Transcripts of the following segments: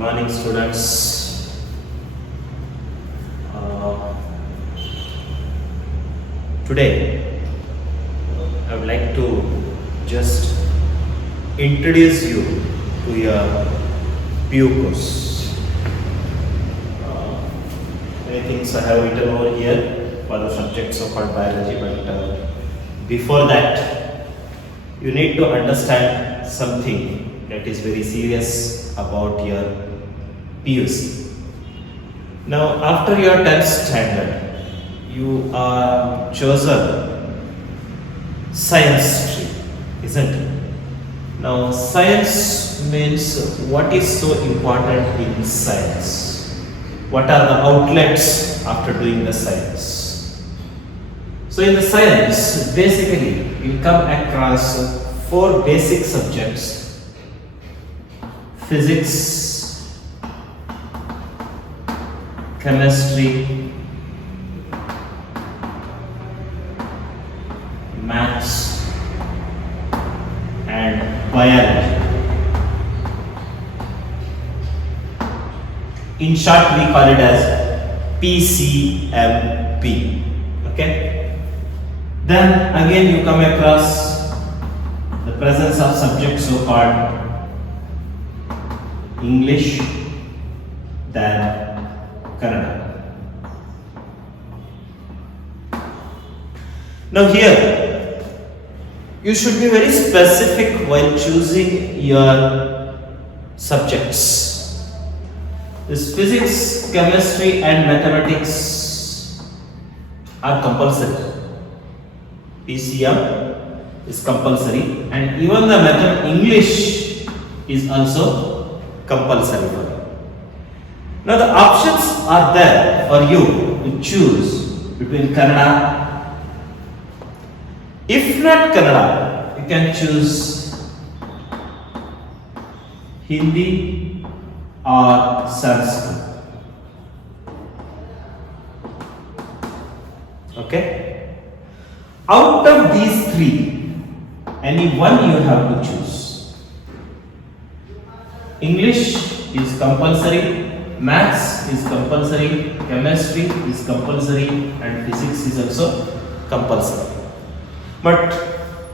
Morning, students. Today, I would like to just introduce you to your PUC course. Many things I have written over here for the subject so-called biology, but before that, you need to understand something that is very serious about your PUC. Now, after your 10th standard, you are chosen science stream, isn't it? Now, science means what is so important in science? What are the outlets after doing the science? So, in the science, basically, you come across 4 basic subjects: physics, chemistry, maths, and biology. In short, we call it as PCMP. Okay? Then again you come across the presence of subjects so called English, then Kannada. Now here, you should be very specific while choosing your subjects. This physics, chemistry and mathematics are compulsory. PCM is compulsory, and even the English is also compulsory for you. Now the options are there for you to choose between Kannada. If not Kannada, you can choose Hindi or Sanskrit. Okay? Out of these 3, any one you have to choose. English is compulsory, maths is compulsory, chemistry is compulsory, and physics is also compulsory. But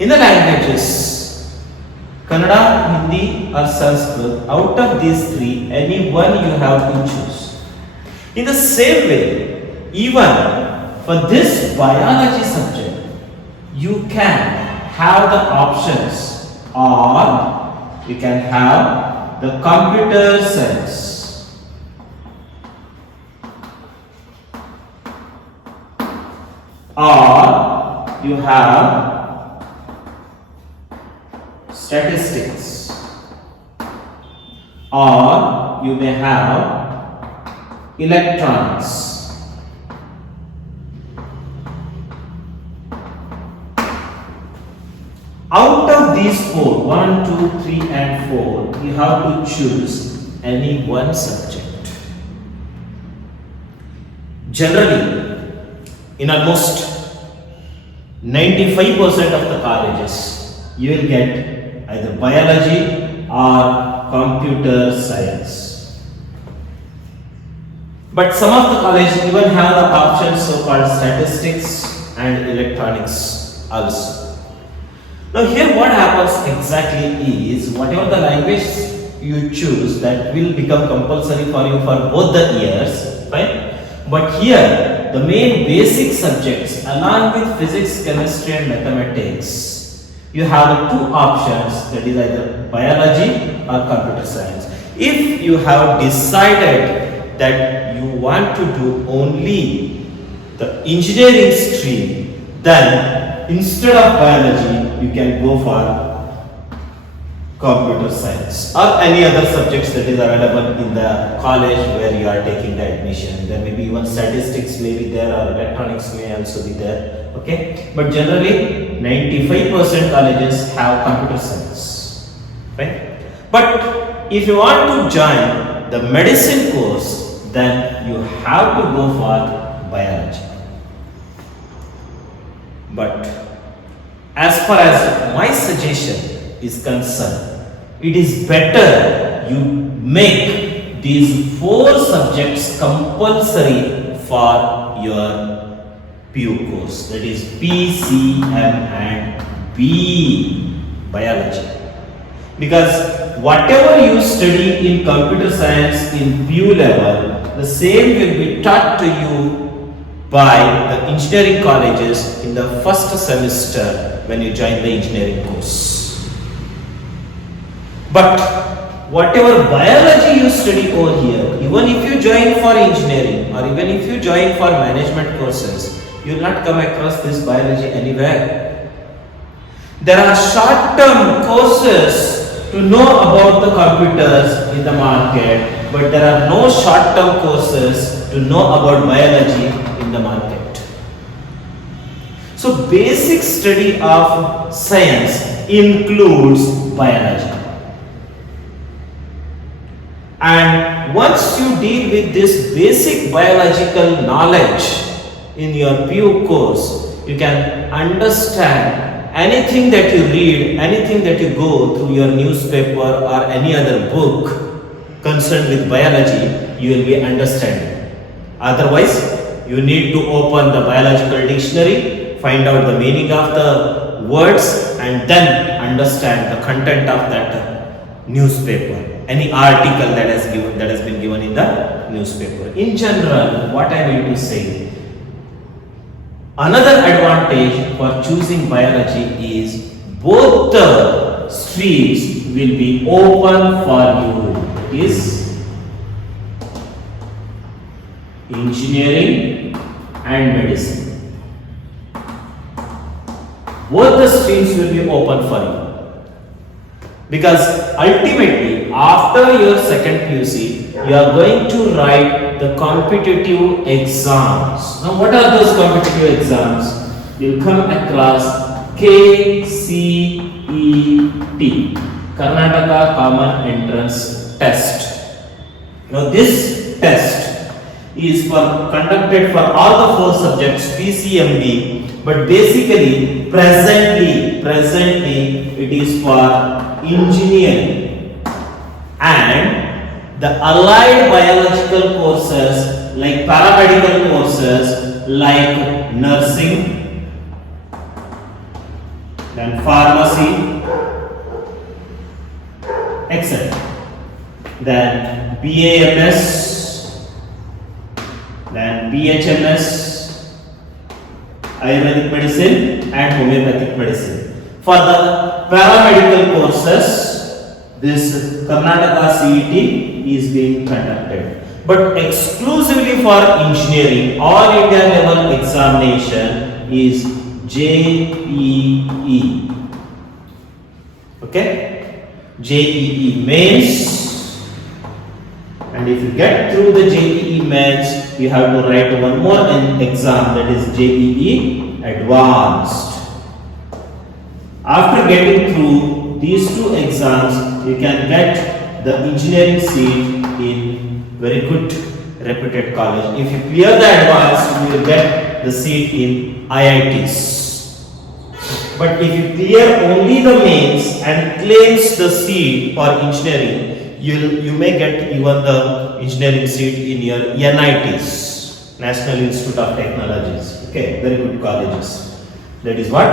in the languages, Kannada, Hindi or Sanskrit, out of these 3, any one you have to choose. In the same way, even for this biology subject, you can have the options, or you can have the computer science, or you have statistics, or you may have electronics. Out of these 4, 1, 2, 3 and 4, you have to choose any one subject. Generally, in almost 95% of the colleges, you will get either biology or computer science. But some of the colleges even have the options so-called statistics and electronics also. Now here what happens exactly is, whatever the language you choose, that will become compulsory for you for both the years, right? But here the main basic subjects along with physics, chemistry and mathematics, you have 2 options, that is either biology or computer science. If you have decided that you want to do only the engineering stream, then instead of biology, you can go for computer science or any other subjects that is available in the college where you are taking the admission. There may be even statistics may be there, or electronics may also be there. Okay, but generally 95% colleges have computer science, right? But if you want to join the medicine course, then you have to go for biology. But as far as my suggestion is concerned, it is better you make these 4 subjects compulsory for your PU course, that is P, C, M and B, biology. Because whatever you study in computer science in PU level, the same will be taught to you by the engineering colleges in the first semester when you join the engineering course. But whatever biology you study over here, even if you join for engineering or even if you join for management courses, you will not come across this biology anywhere. There are short-term courses to know about the computers in the market, but there are no short-term courses to know about biology in the market. So basic study of science includes biology. And once you deal with this basic biological knowledge in your PU course, you can understand anything that you read, anything that you go through your newspaper or any other book concerned with biology, you will be understanding. Otherwise, you need to open the biological dictionary, find out the meaning of the words and then understand the content of that newspaper, any article that has been given in the newspaper. In general, what I will be saying, another advantage for choosing biology is both the streams will be open for you. It is engineering and medicine. Both the streams will be open for you. Because ultimately, after your second PUC, you are going to write the competitive exams. Now, what are those competitive exams? You will come across KCET, Karnataka Common Entrance Test. Now, this test is conducted for all the 4 subjects PCMB, but basically, presently it is for engineering and the allied biological courses like paramedical courses like nursing, then pharmacy, etc. Then BAMS, then BHMS, Ayurvedic medicine and homeopathic medicine. For the paramedical courses, this Karnataka CET is being conducted. But exclusively for engineering, all India level examination is JEE. Okay? JEE mains. And if you get through the JEE mains, you have to write one more exam, that is JEE advanced. After getting through these 2 exams, you can get the engineering seat in very good reputed college. If you clear the advanced, you will get the seat in IITs. But if you clear only the mains and claims the seat for engineering, you may get even the engineering seat in your NITs, National Institute of Technologies. Okay, very good colleges. That is what.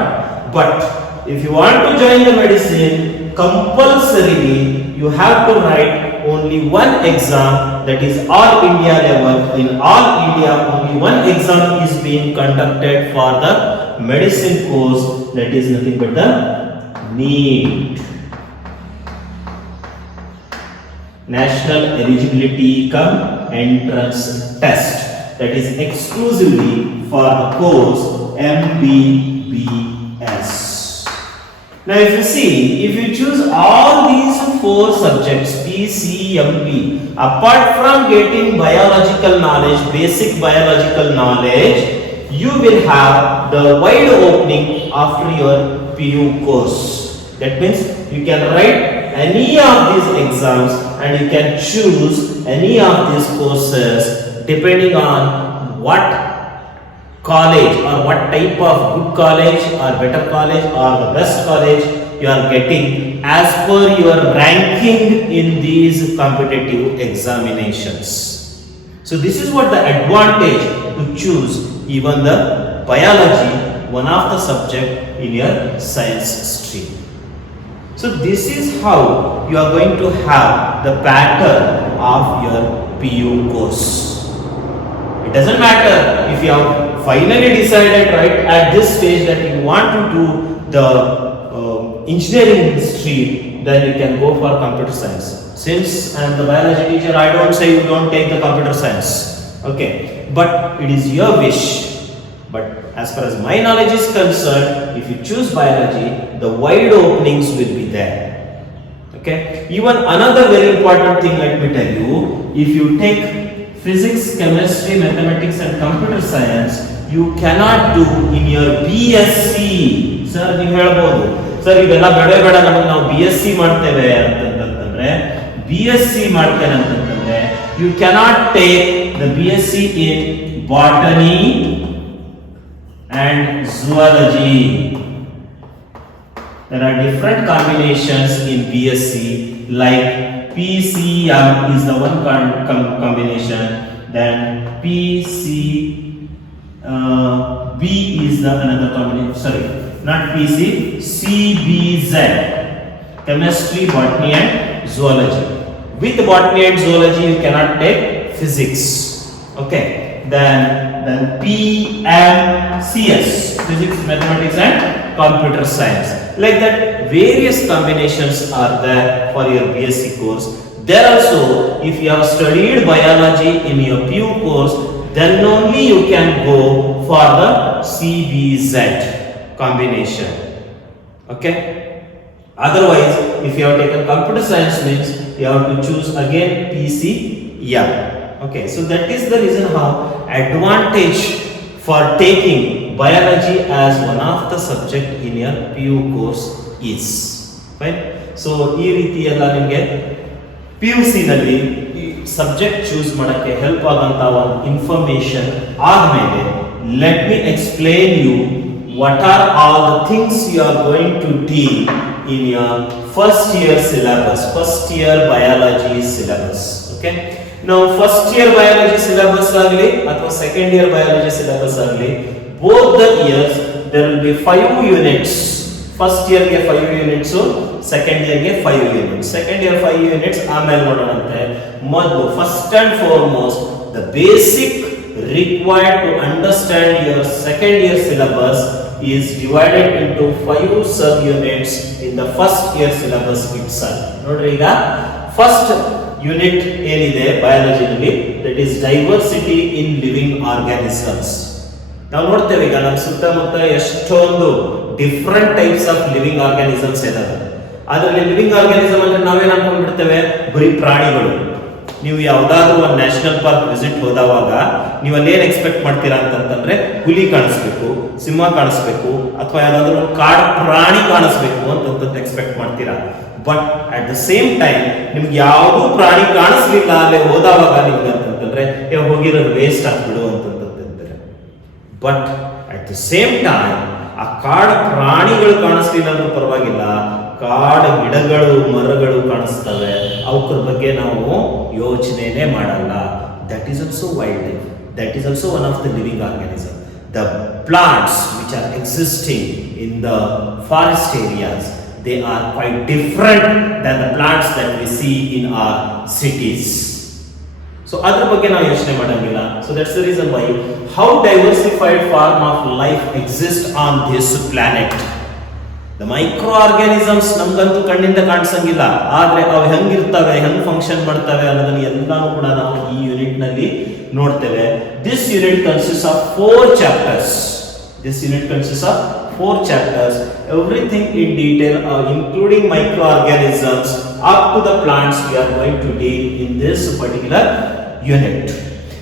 But if you want to join the medicine, compulsorily you have to write only one exam, that is all India level. In all India, only one exam is being conducted for the medicine course, that is nothing but the NEET, National Eligibility Cum Entrance Test, that is exclusively for the course MBBS. Now if you see, if you choose all these 4 subjects PCMB, apart from getting biological knowledge, basic biological knowledge, you will have the wide opening after your PU course. That means you can write any of these exams and you can choose any of these courses depending on what college or what type of good college or better college or the best college you are getting as per your ranking in these competitive examinations. So this is what the advantage to choose even the biology, one of the subject in your science stream. So this is how you are going to have the pattern of your PU course. It doesn't matter if you have finally decided right at this stage that you want to do the engineering stream, then you can go for computer science. Since I am the biology teacher, I don't say you don't take the computer science. Okay, but it is your wish. But as far as my knowledge is concerned, if you choose biology, the wide openings will be there. Okay, even another very important thing, let me tell you, if you take physics, chemistry, mathematics and computer science, you cannot do in your BSc. Sir, you ಹೇಳಬಹುದು sir ಇದೆಲ್ಲ ಬೇಡ ನಮಗೆ ನಾವು BSc ಮಾಡ್ತೇವೆ ಅಂತಂದ್ರೆ BSc ಮಾಡ್ತೇನೆ ಅಂತಂದ್ರೆ you cannot take the BSc in botany and zoology. There are different combinations in BSc, like PCM is the one combination, then B is the another combination, sorry, not PC, CBZ, chemistry, botany and zoology. With botany and zoology you cannot take physics. Okay, then PMCS, physics, mathematics and computer science. Like that, various combinations are there for your BSc course. There also, if you have studied biology in your PU course, then only you can go for the CBZ combination. Okay. Otherwise, if you have taken computer science, means you have to choose again PCM. Okay, so that is the reason how advantage for taking biology as one of the subject in your PU course is. Fine. So ಈ ರೀತಿ ಎಲ್ಲ ನಿಮಗೆ PUC ನಲ್ಲಿ ಈ subject choose ಮಾಡಕ್ಕೆ help ಆಗಂತ ಒಂದು information ಆದ್ಮೇಲೆ let me explain you what are all the things you are going to deal in your first year syllabus, first year biology syllabus. Okay. Now first year biology syllabus agli athwa second year biology syllabus agli, both the years there will be 5 units. First year ge 5 units, second year ge 5 units. Second year 5 units ಆಮೇಲೆ ನೋಡೋಣಂತೆ. ಮೊದಲು first and foremost the basic required to understand your second year syllabus is divided into 5 sub units in the first year syllabus itself. ನೋಡ್ರಿ ಈಗ first unit ಏನಿದೆ biology ನಲ್ಲಿ, that is diversity in living organisms. ನಾವು ನೋಡ್ತೇವೆ ಈಗ ನಮ್ಮ ಸುತ್ತಮುತ್ತ ಎಷ್ಟೊಂದು different types of living organisms ಇದಾವೆ. ಅದರಲ್ಲಿ ಲಿವಿಂಗ್ ಆರ್ಗಾನಿಸಮ್ ಅಂದ್ರೆ ನಾವೇನ್ ಅನ್ಕೊಂಡ್ಬಿಡ್ತೇವೆ, ಬರೀ ಪ್ರಾಣಿಗಳು. ನೀವು ಯಾವ್ದಾದ್ರು ಒಂದು ನ್ಯಾಷನಲ್ ಪಾರ್ಕ್ ವಿಸಿಟ್ ಹೋದವಾಗ ನೀವು ಅಲ್ಲೇನ್ ಎಕ್ಸ್ಪೆಕ್ಟ್ ಮಾಡ್ತೀರಾ ಅಂತಂದ್ರೆ ಹುಲಿ ಕಾಣಿಸ್ಬೇಕು, ಸಿಂಹ ಕಾಣಿಸ್ಬೇಕು, ಅಥವಾ ಯಾವ್ದಾದ್ರು ಒಂದು ಕಾಡು ಪ್ರಾಣಿ ಕಾಣಿಸ್ಬೇಕು ಅಂತ ಎಕ್ಸ್ಪೆಕ್ಟ್ ಮಾಡ್ತೀರಾ. But at the same time ನಿಮ್ಗೆ ಯಾವ್ದು ಪ್ರಾಣಿ ಕಾಣಿಸ್ಲಿಲ್ಲ ಅಲ್ಲೇ ಹೋದವಾಗ ನಿಮ್ಗೆ ಅಂತಂದ್ರೆ ಹೋಗಿರೋದು ವೇಸ್ಟ್ ಆಗ್ಬಿಡು ಅಂತಂದ್ರೆ. But at the same time ಆ ಕಾಡು ಪ್ರಾಣಿಗಳು ಕಾಣಿಸ್ಲಿಲ್ಲ ಅಂದ್ರೂ ಪರವಾಗಿಲ್ಲ, ಕಾಡು ಗಿಡಗಳು ಮರಗಳು ಕಾಣಿಸ್ತವೆ, ಅವಕ್ರ ಬಗ್ಗೆ ನಾವು ಯೋಚನೆನೇ ಮಾಡಲ್ಲ. That is also wild life, that is also one of the living organism. The plants which are existing in the forest areas, they are quite different than the plants that we see in our cities. So ಅದರ ಬಗ್ಗೆ ನಾವು ಯೋಚನೆ ಮಾಡಂಗಿಲ್ಲ. So that's the reason why how diversified form of life exists on this planet. The microorganisms ನಮಗಂತೂ ಕಣ್ಣಿಂದ ಕಾಣಿಸಂಗಿಲ್ಲ, ಆದ್ರೆ ಅವು ಹೆಂಗಿರ್ತವೆ, ಹೆಂಗ್ ಫಂಕ್ಷನ್ ಮಾಡ್ತವೆ ಅನ್ನೋದನ್ನ ಎಲ್ಲಾನು ಕೂಡ ನಾವು ಈ ಯೂನಿಟ್ ನಲ್ಲಿ ನೋಡ್ತೇವೆ. This unit consists of 4 chapters. This unit consists of 4 chapters, everything in detail, including microorganisms up to the plants we are going to deal in this particular unit.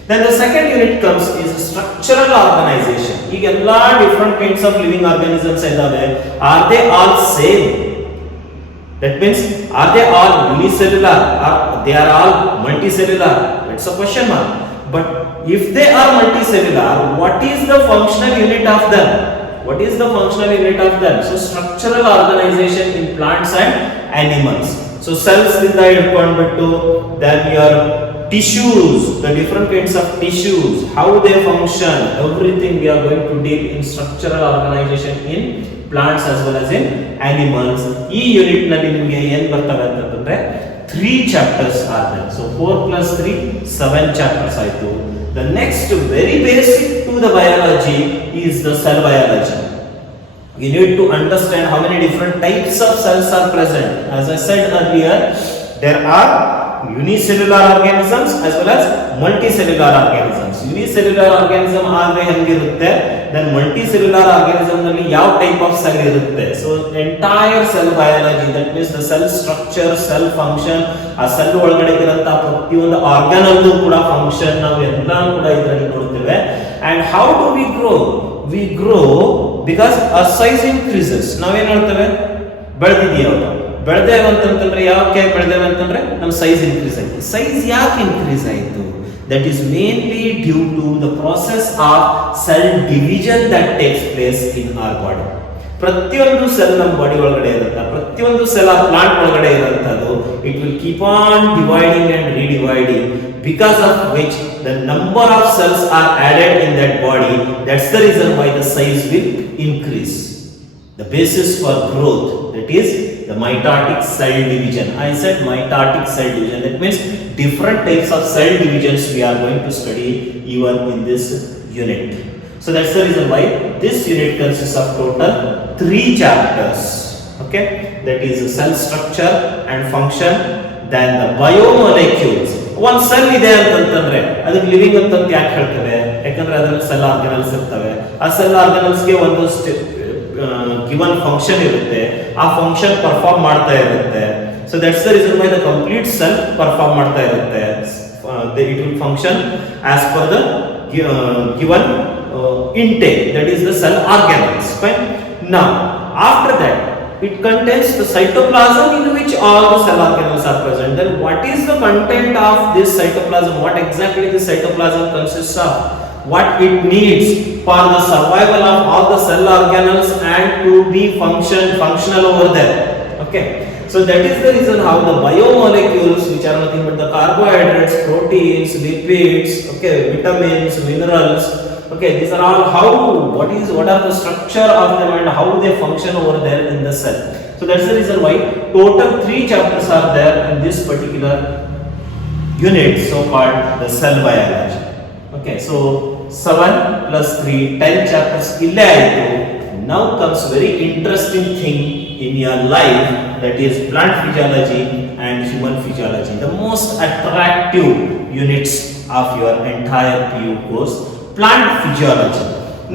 Then the second unit comes is structural organization. ಈಗ ಎಲ್ಲಾ different kinds of living organisms ಇದಾವೆ, are they all same? That means are they all unicellular or they are all multicellular? It's a question mark. But if they are multicellular, what is the functional unit of them? What is the functional unit of them? So structural organization in plants and animals. So cells ಇಂದ ಹಿಡ್ಕೊಂಡ್ಬಿಟ್ಟು then your tissues, the different kinds of tissues, how they function, everything we are going to deal in structural organization in plants as well as in animals. ಈ unit ನಲ್ಲಿ ನಿಮಗೆ ಏನು ಬರ್ತವೆ ಅಂತಂದ್ರೆ 3 chapters are there. So 4 plus 3 7 chapters ಆಯ್ತು. The next very basic to the biology is the cell biology. You need to understand how many different types of cells are present. As I said earlier, there are unicellular organisms as well as multicellular organisms. Unicellular organism ಆದರೆ ಹೆಂಗಿರುತ್ತೆ, then multicellular organism ನಲ್ಲಿ ಯಾವ type of cell ಇರುತ್ತೆ. So entire cell biology, that means the cell structure, cell function, ಆ cell ಒಳಗಡೆ ಇರುವಂತ ಪ್ರತಿಯೊಂದು organ ಅಲ್ಲೂ ಕೂಡ ಫಂಕ್ಷನ್ ನಾವು ಎಲ್ಲ ಕೂಡ ಇದರಲ್ಲಿ ನೋಡ್ತೇವೆ. And how do we grow? We grow because our size increases. ನಾವೇನ್ ಹೇಳ್ತೇವೆ, ಬೆಳೆದಿದೆಯಲ್ಲ, ಬೆಳೆದೇವೆ ಅಂತಂದ್ರೆ ಯಾಕೆ ಬೆಳೆದೇವೆ ಅಂತಂದ್ರೆ ನಮ್ಮ ಸೈಜ್ ಇನ್ಕ್ರೀಸ್ ಆಯ್ತು. ಸೈಜ್ ಯಾಕೆ ಇನ್ಕ್ರೀಸ್ ಆಯ್ತು? That is mainly due to the process of cell division that takes place in our body. ಪ್ರತಿಯೊಂದು ಸೆಲ್ ನಮ್ಮ ಬಾಡಿ ಒಳಗಡೆ ಇರುತ್ತೆ, ಪ್ರತಿಯೊಂದು ಸೆಲ್ ಆ ಪ್ಲಾಂಟ್ ಒಳಗಡೆ ಇರುವಂತದ್ದು, it will keep on dividing and redividing, because of which the number of cells are added in that body. That's the reason why the size will increase. The basis for growth, that is the mitotic cell division. I said mitotic cell division, that means different types of cell divisions we are going to study even in this unit. So that's the reason why this unit consists of total 3 chapters. Okay, that is cell structure and function, then the biomolecules. One cell ಇದೆ ಅಂತಂದ್ರೆ ಅದಕ್ಕೆ living ಅಂತ ಯಾಕೆ ಹೇಳ್ತೇವೆ? ಯಾಕಂದ್ರೆ ಅದರಲ್ಲಿ cell organelles ಇರ್ತವೆ. ಆ ಸೆಲ್ ಆರ್ಗನಲ್ಸ್ ಗೆ ಒಂದು ಗಿವನ್ ಫಂಕ್ಷನ್ ಇರುತ್ತೆ, ಆ ಫಂಕ್ಷನ್ ಪರ್ಫಾರ್ಮ್ ಮಾಡ್ತಾ ಇರುತ್ತೆ. So that's the reason why the complete cell perform ಮಾಡ್ತಾ ಇರುತ್ತೆ. It will function as per the given intake, that is the cell organelles. Fine. Now after that it contains the cytoplasm in which all the cell organelles are present. Then what is the content of this cytoplasm? What exactly the cytoplasm consists of? What it needs for the survival of all the cell organelles and to be functional over there. Okay, so that is the reason how the biomolecules, which are nothing but the carbohydrates, proteins, lipids, okay, vitamins, minerals, okay, these are all what are the structure of them and how they function over there in the cell. So that's the reason why total 3 chapters are there in this particular unit, so called the cell biology. Okay, so 7 plus 3 10 chapters ille aitu. Now comes very interesting thing in your life, that is plant physiology and human physiology, the most attractive units of your entire PU course, plant physiology.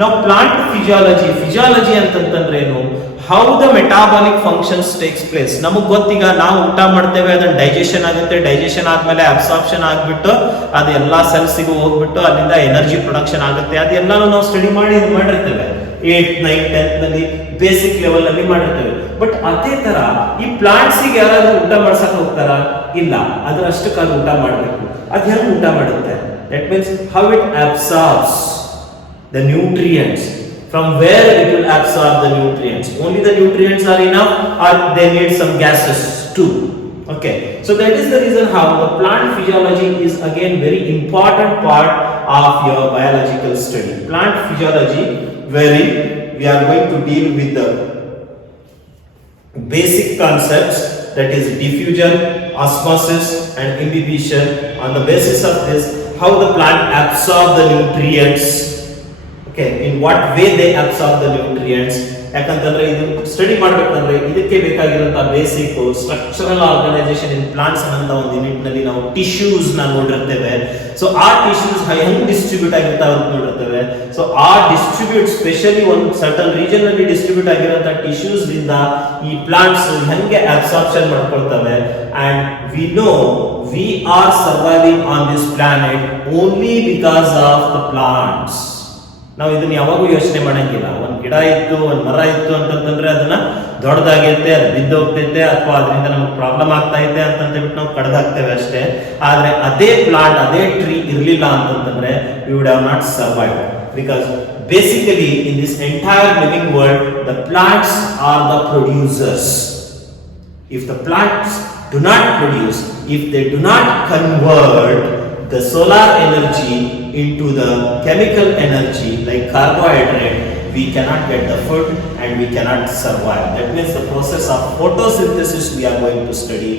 Now plant physiology ಅಂತಂದ್ರೆ ಏನು? How the metabolic functions takes place. ನಮಗೆ ಗೊತ್ತೀಗ ನಾವು ಊಟ ಮಾಡ್ತೇವೆ, ಅದನ್ನ digestion ಆಗುತ್ತೆ, digestion ಆದ್ಮೇಲೆ absorption ಆಗ್ಬಿಟ್ಟು ಅದು ಎಲ್ಲಾ ಸೆಲ್ಸ್ಗೂ ಹೋಗ್ಬಿಟ್ಟು ಅಲ್ಲಿಂದ ಎನರ್ಜಿ ಪ್ರೊಡಕ್ಷನ್ ಆಗುತ್ತೆ. ಅದೆಲ್ಲಾನು ನಾವು ಸ್ಟಡಿ ಮಾಡಿರ್ತೇವೆ 8th 9th 10th ನಲ್ಲಿ ಬೇಸಿಕ್ ಲೆವೆಲ್ ಅಲ್ಲಿ ಮಾಡಿರ್ತೇವೆ. ಬಟ್ ಅದೇ ತರ ಈ ಪ್ಲಾಂಟ್ಸ್ ಗೆ ಯಾರಾದ್ರೂ ಊಟ ಮಾಡ್ಸಕ್ ಹೋಗ್ತಾರ? ಇಲ್ಲ, ಅದರಷ್ಟು ಕಾಲ ಊಟ ಮಾಡಬೇಕು. ಅದು ಹೆಂಗ್ ಊಟ ಮಾಡುತ್ತೆ? That means how it absorbs the nutrients. From where it will absorb the nutrients? Only the nutrients are enough, or they need some gases too. Okay, so that is the reason how the plant physiology is again very important part of your biological study. Plant physiology, wherein we are going to deal with the basic concepts, that is diffusion, osmosis and imbibition. On the basis of this, how the plant absorb the nutrients, okay, in what way they absorb the nutrients. ಯಾಕಂತಂದ್ರೆ ಇದು study ಮಾಡಬೇಕಂದ್ರೆ ಇದಕ್ಕೆ ಬೇಕಾಗಿರುವಂತಹ basic structural organization in plants ಅಂತ ಒಂದು unit ನಲ್ಲಿ ನಾವು tissues ನ ನೋಡಿರ್ತೇವೆ. ಸೊ ಆ ಟಿಶ್ಯೂಸ್ ಹೆಂಗ್ ಡಿಸ್ಟ್ರಿಬ್ಯೂಟ್ ಆಗಿರ್ತಾವ ಅಂತ ನೋಡಿರ್ತೇವೆ. ಸೊ ಆ ಡಿಸ್ಟ್ರಿಬ್ಯೂಟ್ ಸ್ಪೆಷಲಿ ಒಂದು ಸರ್ಟನ್ ರೀಜನ್ ನಲ್ಲಿ ಡಿಸ್ಟ್ರಿಬ್ಯೂಟ್ ಆಗಿರುವಂತಹ ಟಿಶ್ಯೂಸ್ ದಿಂದ ಈ ಪ್ಲಾಂಟ್ಸ್ ಹೆಂಗೆ ಅಬ್ಸಾರ್ಪ್ಷನ್ ಮಾಡ್ಕೊಳ್ತವೆ. And we know we are surviving on this planet only because of the plants. ನಾವು ಇದನ್ನ ಯಾವಾಗೂ ಯೋಚನೆ ಮಾಡಂಗಿಲ್ಲ. ಒಂದು ಗಿಡ ಇತ್ತು, ಒಂದು ಮರ ಇತ್ತು ಅಂತಂದ್ರೆ ಅದನ್ನ ದೊಡ್ಡದಾಗಿರುತ್ತೆ, ಅದು ಬಿದ್ದೋಗ್ತೈತೆ, ಅಥವಾ ಅದರಿಂದ ನಮ್ಗೆ ಪ್ರಾಬ್ಲಮ್ ಆಗ್ತಾ ಇದೆ ಅಂತಂದ್ಬಿಟ್ಟು ನಾವು ಕಡ್ದಾಕ್ತೇವೆ ಅಷ್ಟೇ. ಆದ್ರೆ ಅದೇ ಪ್ಲಾಂಟ್, ಅದೇ ಟ್ರೀ ಇರ್ಲಿಲ್ಲ ಅಂತಂದ್ರೆ we would have not survived. because basically in this entire living world, the plants are the producers. If the plants do not produce, if they do not convert the solar energy into the chemical energy like carbohydrate, we cannot get the food and we cannot survive. That means the process of photosynthesis we are going to study.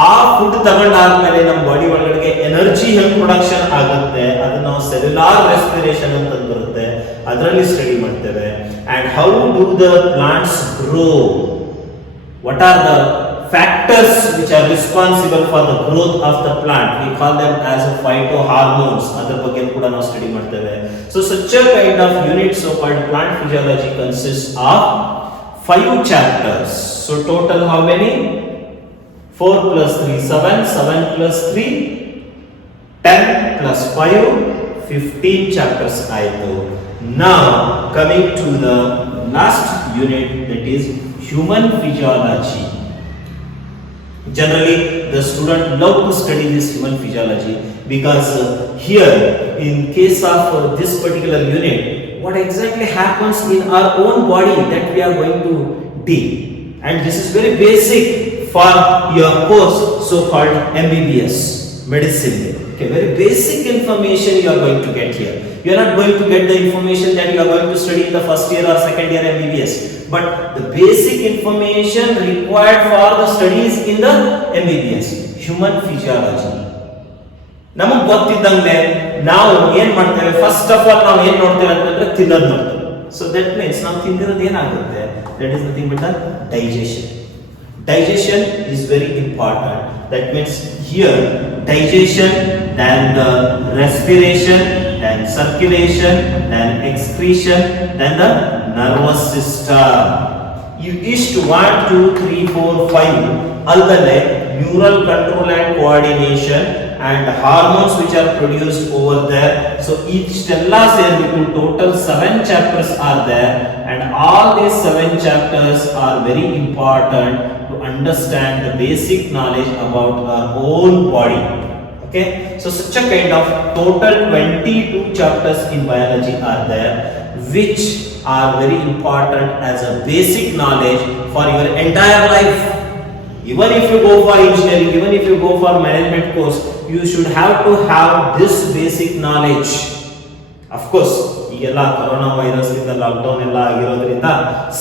ಆ food ತಗೊಂಡಾದ್ಮೇಲೆ ನಮ್ಮ body ಒಳಗಡೆ energy ಹೆಂಗ್ production ಆಗುತ್ತೆ ಅದನ್ನ ನಾವು cellular respiration ಅಂತ ಬರುತ್ತೆ, ಅದರಲ್ಲಿ ಸ್ಟಡಿ ಮಾಡ್ತೇವೆ. And how do the plants grow, what are the factors which are responsible for the growth of the plant, we call them as a phytohormones, ಅದರ ಬಗ್ಗೆ ಕೂಡ ನಾವು ಸ್ಟಡಿ ಮಾಡ್ತೇವೆ. So such a kind of unit, so called plant physiology, consists of 5 chapters. So total how many? 4 plus 3 7, 7 plus 3 10 plus 5 15 chapters ಆಯಿತು. Now coming to the last unit, that is human physiology. Generally the student love to study this human physiology because here in case of this particular unit, what exactly happens in our own body, that we are going to deal, and this is very basic for your course so called MBBS medicine. Okay, very basic information you are going to get here. You are not going to get the information that you are going to study in the first year or second year MBBS, but the basic information required for the studies in the MBBS, human physiology. ನಮಗೆ ಗೊತ್ತಿದ್ದಂಗೆ ನಾವು ಏನು ಮಾಡ್ತೇವೆ, first of all ನಾವು ಏನು ನೋಡ್ತೇವೆ ಅಂತಂದ್ರೆ ತಿನ್ನೋದು ನೋಡ್ತೇವೆ. ಸೊ ದಟ್ ಮೀನ್ಸ್ ನಾವು ತಿಂದಿರೋದು ಏನಾಗುತ್ತೆ, that is nothing but the digestion. Digestion is very important. That means here digestion, then the respiration, then circulation, then excretion, then the nervous system. You each 1 2 3 4 5 alladhe neural control and coordination and hormones which are produced over there. So each stella cell total 7 chapters are there, and all these 7 chapters are very important to understand the basic knowledge about our own body. Okay, so such a kind of total 22 chapters in biology are there, which are very important as a basic knowledge for your entire life. Even if you go for engineering, even if you go for management course, you should have to have this basic knowledge. Of course, ಈಗೆಲ್ಲ corona virus ಇಂದ lockdown ಎಲ್ಲ ಆಗಿರೋದ್ರಿಂದ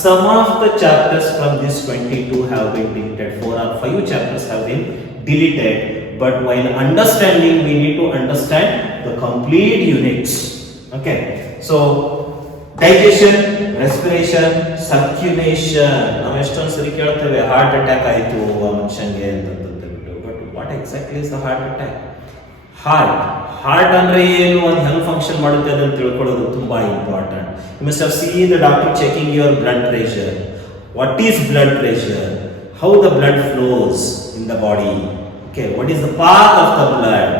some of the chapters from this 22 have been deleted. 4 or 5 chapters have been deleted, but while understanding we need to understand the complete units. Okay, so digestion, respiration, circulation. ನಾವು ಎಷ್ಟೊಂದು ಸರಿ ಕೇಳ್ತೇವೆ heart attack ಆಯಿತು ಆ ಮನುಷ್ಯನಿಗೆ ಅಂತ, but what exactly is the heart attack? Heart ಅಂದ್ರೆ ಏನು, ಒಂದು ಹೆಂಗ್ ಫಂಕ್ಷನ್ ಮಾಡುತ್ತೆ ಅದನ್ನು ತಿಳ್ಕೊಳ್ಳೋದು ತುಂಬಾ important. You must have seen the doctor checking your blood pressure. What is blood pressure? How the blood flows in the body. Okay, what is the path of the blood?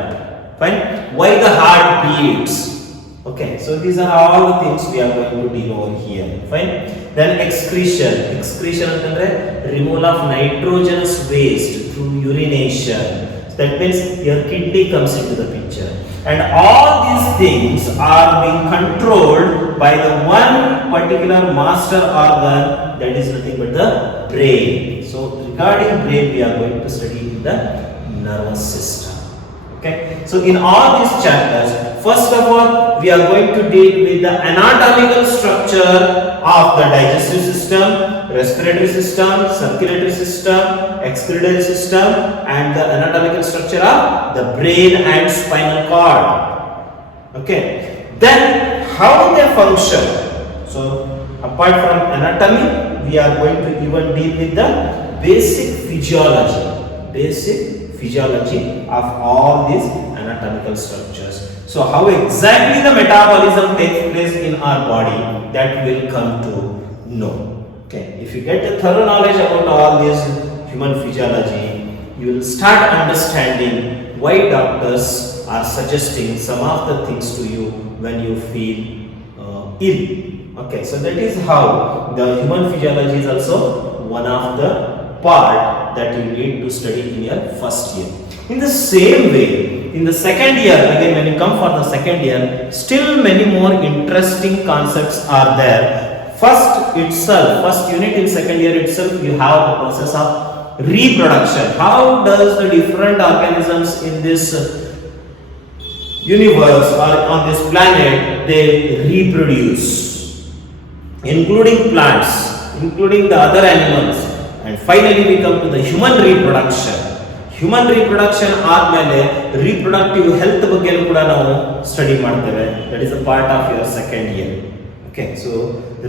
Fine. Why the heart beats? Okay, so these are all the things we are going to deal over here. Fine. Then excretion. Excretion ಅಂತಂದ್ರೆ removal of nitrogenous waste through urination. That means your kidney comes into the picture, and all these things are being controlled by the one particular master organ, that is nothing but the brain. So regarding brain we are going to study in the nervous system. Okay, so in all these chapters, first of all we are going to deal with the anatomical structure of the digestive system, respiratory system, circulatory system, excretory system, and the anatomical structure of the brain and spinal cord. Okay, then how they function. So apart from anatomy, we are going to even deal with the basic physiology of all these anatomical structures. So how exactly the metabolism takes place in our body, that will come to know. Okay, if you get a thorough knowledge about all this human physiology, you will start understanding why doctors are suggesting some of the things to you when you feel ill. Okay, so that is how the human physiology is also one of the part that you need to study in your first year. In the same way, in the second year, again when you come for the second year, still many more interesting concepts are there. First unit in second year itself, you have the process of reproduction. How does the different organisms in this universe or on this planet, they reproduce, including plants, including the other animals, and finally we come to the human reproduction. Human reproduction ಆದ್ಮೇಲೆ reproductive health ಬಗ್ಗೆ ಕೂಡ ನಾವು study ಮಾಡ್ತೇವೆ. That is a part of your second year. Okay, so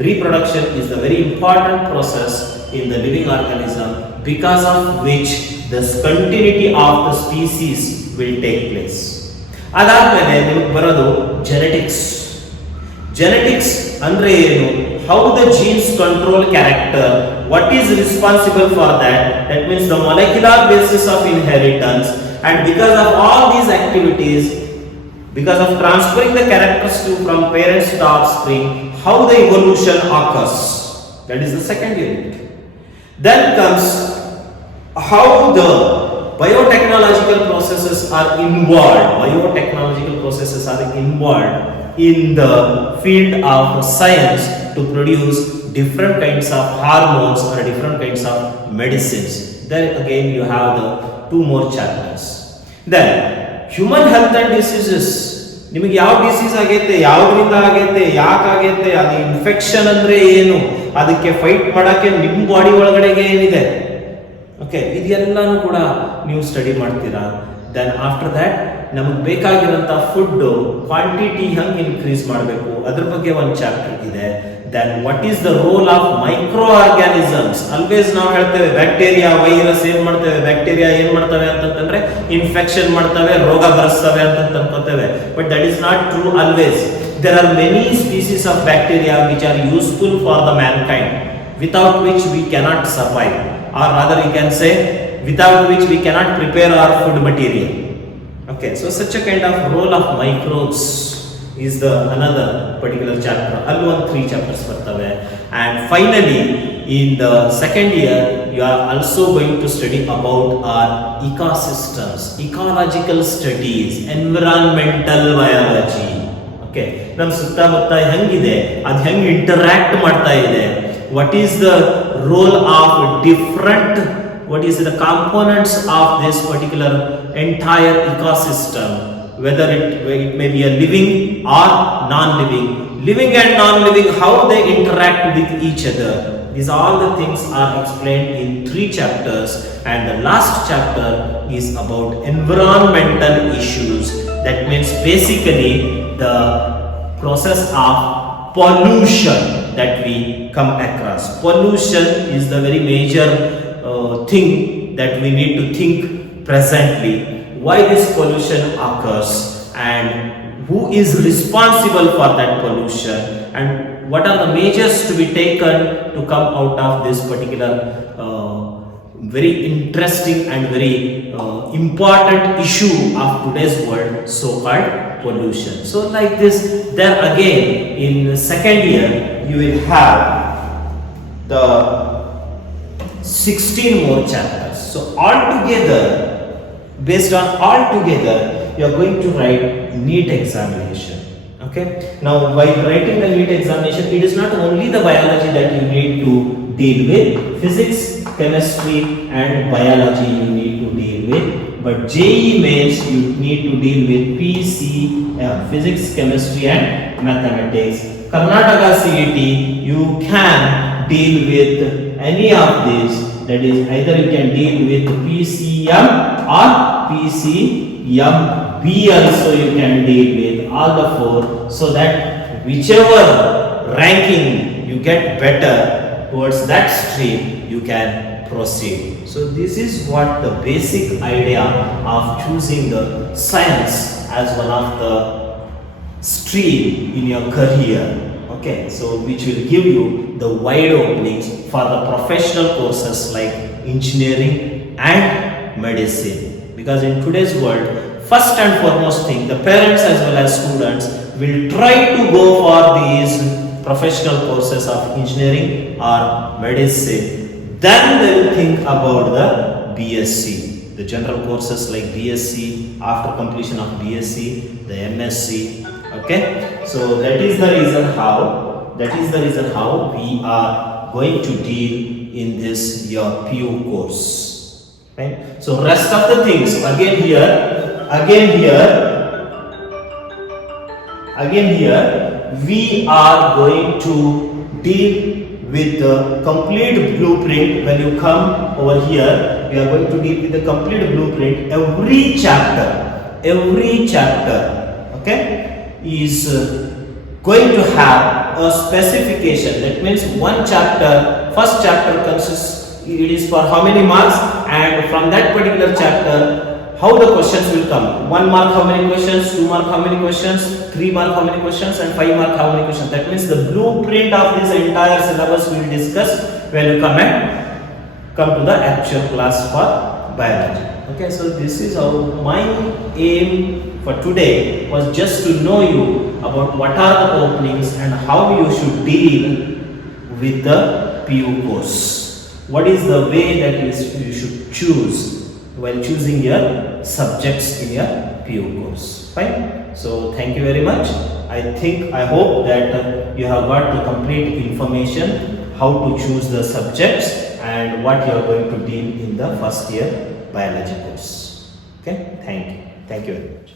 reproduction is the very important process in the living organism, because of which the continuity of the species will take place. ಅದಾದ್ಮೇಲೆ ನಿಮಗೆ ಬರೋದು genetics. Genetics ಅಂದ್ರೆ ಏನು? How the genes control character, what is responsible for that? That means the molecular basis of inheritance, and because of all these activities, because of transferring the characters from parents to offspring, how the evolution occurs. That is the second unit. Then comes how the biotechnological processes are involved. Biotechnological processes are involved in the field of science to produce different kinds of hormones or different kinds of medicines. Then again you have the two more chapters. Then human health and diseases. ನಿಮಗೆ ಯಾವ disease ಆಗೈತೆ, ಯಾವ್ದ್ರಿಂದ ಆಗೈತೆ, ಯಾಕಾಗೈತೆ, ಅದು infection ಅಂದ್ರೆ ಏನು, ಅದಕ್ಕೆ fight ಮಾಡಕ್ಕೆ ನಿಮ್ಮ ಬಾಡಿ ಒಳಗಡೆಗೆ ಏನಿದೆ, ಓಕೆ, ಇದೆಲ್ಲನೂ ಕೂಡ ನೀವು ಸ್ಟಡಿ ಮಾಡ್ತೀರಾ. ದೆನ್ ಆಫ್ಟರ್ ದ್ಯಾಟ್ ನಮಗೆ ಬೇಕಾಗಿರೋಂಥ ಫುಡ್ ಕ್ವಾಂಟಿಟಿ ಹೆಂಗೆ ಇನ್ಕ್ರೀಸ್ ಮಾಡಬೇಕು, ಅದ್ರ ಬಗ್ಗೆ ಒಂದು ಚಾಪ್ಟರ್ ಇದೆ. Then what is the role of microorganisms. Always ನಾವು ಹೇಳ್ತೇವೆ ಬ್ಯಾಕ್ಟೀರಿಯಾ, ವೈರಸ್ ಏನ್ ಮಾಡ್ತೇವೆ, ಬ್ಯಾಕ್ಟೀರಿಯಾ ಏನ್ ಮಾಡ್ತವೆ ಅಂತಂದ್ರೆ ಇನ್ಫೆಕ್ಷನ್ ಮಾಡ್ತವೆ, ರೋಗ ಬರೆಸ್ತವೆ ಅಂತ ಅನ್ಕೋತೇವೆ. But that is not true always. There are many species of bacteria which are useful for the mankind, without which we cannot survive, or rather we can say without which we cannot prepare our food material. Okay, so such a kind of role of microbes is the another particular chapter. Alone 3 chapters bartave. And finally in the second year you are also going to study about our ecosystems, ecological studies, environmental biology. Okay, ನಮ್ಮ ಸುತ್ತಮುತ್ತ ಹೆಂಗಿದೆ, ಅದು ಹೆಂಗೆ interact ಮಾಡ್ತಾ ಇದೆ, what is the role of different, what is the components of this particular entire ecosystem, whether it may be a living or non-living, living and non-living, how they interact with each other. These all the things are explained in 3 chapters, and the last chapter is about environmental issues. That means basically the process of pollution that we come across. Pollution is the very major thing that we need to think presently. Why this pollution occurs, and who is responsible for that pollution, and what are the measures to be taken to come out of this particular very interesting and very important issue of today's world, so called pollution. So like this, there again in the second year you will have the 16 more chapters. So altogether, based on altogether, you are going to write NEET examination. Okay, now while writing the NEET examination, it is not only the biology that you need to deal with, physics, chemistry and biology you need to deal with, but JEE mains you need to deal with PCM, physics, chemistry and mathematics. Karnataka CET you can deal with any of these, that is either you can deal with PCM or PCMB also you can deal with, all the 4, so that whichever ranking you get better towards that stream you can proceed. So this is what the basic idea of choosing the science as one of the stream in your career. Okay, so which will give you the wide openings for the professional courses like engineering and medicine. Because in today's world, first and foremost thing, the parents as well as students will try to go for these professional courses of engineering or medicine. Then they will think about the BSc. the general courses like BSc, after completion of BSc, the MSc. Okay, so that is the reason how we are going to deal in this your PU course. Right? So rest of the things again here we are going to deal with the complete blueprint. When you come over here, we are going to deal with the complete blueprint. Every chapter, okay, is going to have a specification. That means one chapter, first chapter consists, it is for how many marks, and from that particular chapter, how the questions will come. 1 mark how many questions, 2 mark how many questions, 3 mark how many questions, and 5 mark how many questions. That means the blueprint of this entire syllabus we will discuss when we come to the actual class for biology. Okay, so this is how my aim for today was just to know you about what are the openings and how you should deal with the PU course. What is the way that you should choose while choosing your subjects in your PU course. Fine. So thank you very much. I hope that you have got the complete information how to choose the subjects and what you are going to deal in the first year biology course. Okay. Thank you very much.